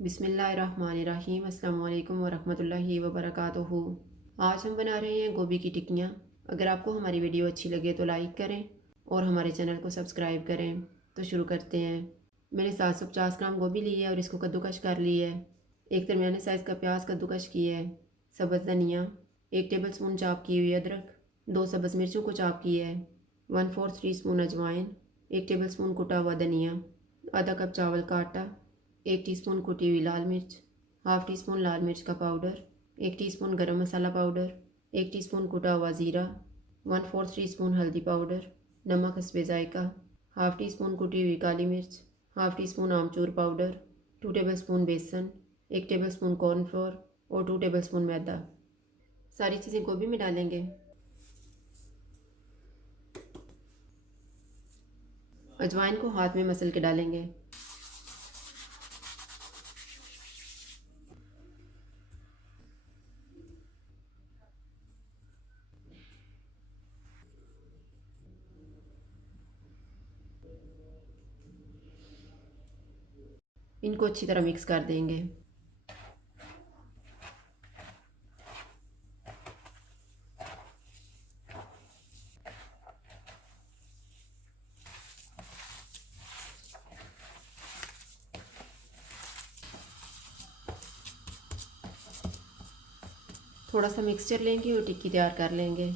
बिस्मिल्लाहिर्रहमानिर्रहीम अस्सलाम वालेकुम वरहमतुल्लाहि वबरकातुहू। आज हम बना रहे हैं गोभी की टिक्कियाँ। अगर आपको हमारी वीडियो अच्छी लगे तो लाइक करें और हमारे चैनल को सब्सक्राइब करें। तो शुरू करते हैं। मैंने 750 ग्राम गोभी ली है और इसको कद्दूकश कर ली है। एक दरमियाने साइज़ का प्याज कद्दूकश किया है। सब्ज़ धनिया, 1 टेबल स्पून चॉप की हुई अदरक, 2 सब्ज़ मिर्चों को चॉप किया है, 1/4 टीस्पून अजवाइन, 1 टेबल स्पून कुटा हुआ धनिया, आधा कप चावल का आटा, 1 टीस्पून कुटी हुई लाल मिर्च, हाफ़ टी स्पून लाल मिर्च का पाउडर, 1 टीस्पून गरम मसाला पाउडर, 1 टीस्पून कुटा हुआ ज़ीरा, 1/4 टीस्पून हल्दी पाउडर, नमक हस्बे ज़ायका, हाफ़ टी स्पून कुटी हुई काली मिर्च, हाफ़ टी स्पून आमचूर पाउडर, 2 टेबल स्पून बेसन, 1 टेबल स्पून कॉर्नफ्लोर और 2 टेबल स्पून मैदा। सारी चीज़ें गोभी में डालेंगे। अजवाइन को हाथ में मसल के डालेंगे। इनको अच्छी तरह मिक्स कर देंगे। थोड़ा सा मिक्सचर लेंगे और टिक्की तैयार कर लेंगे।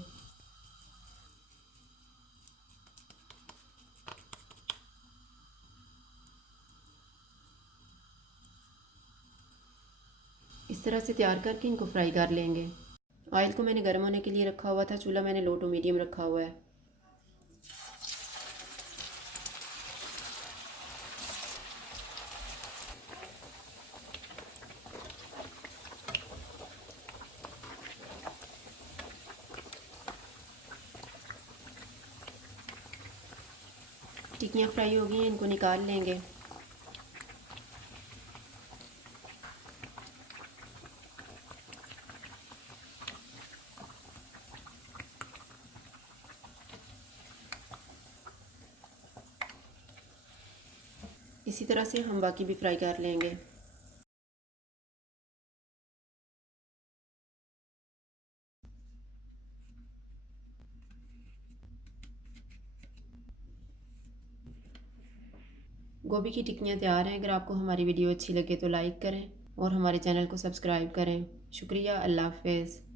इस तरह से तैयार करके इनको फ्राई कर लेंगे। ऑयल को मैंने गर्म होने के लिए रखा हुआ था। चूल्हा मैंने लो टू मीडियम रखा हुआ है। टिक्कियाँ फ्राई हो गई हैं, इनको निकाल लेंगे। इसी तरह से हम बाकी भी फ्राई कर लेंगे। गोभी की टिक्कियाँ तैयार हैं। अगर आपको हमारी वीडियो अच्छी लगे तो लाइक करें और हमारे चैनल को सब्सक्राइब करें। शुक्रिया। अल्लाह हाफ़िज़।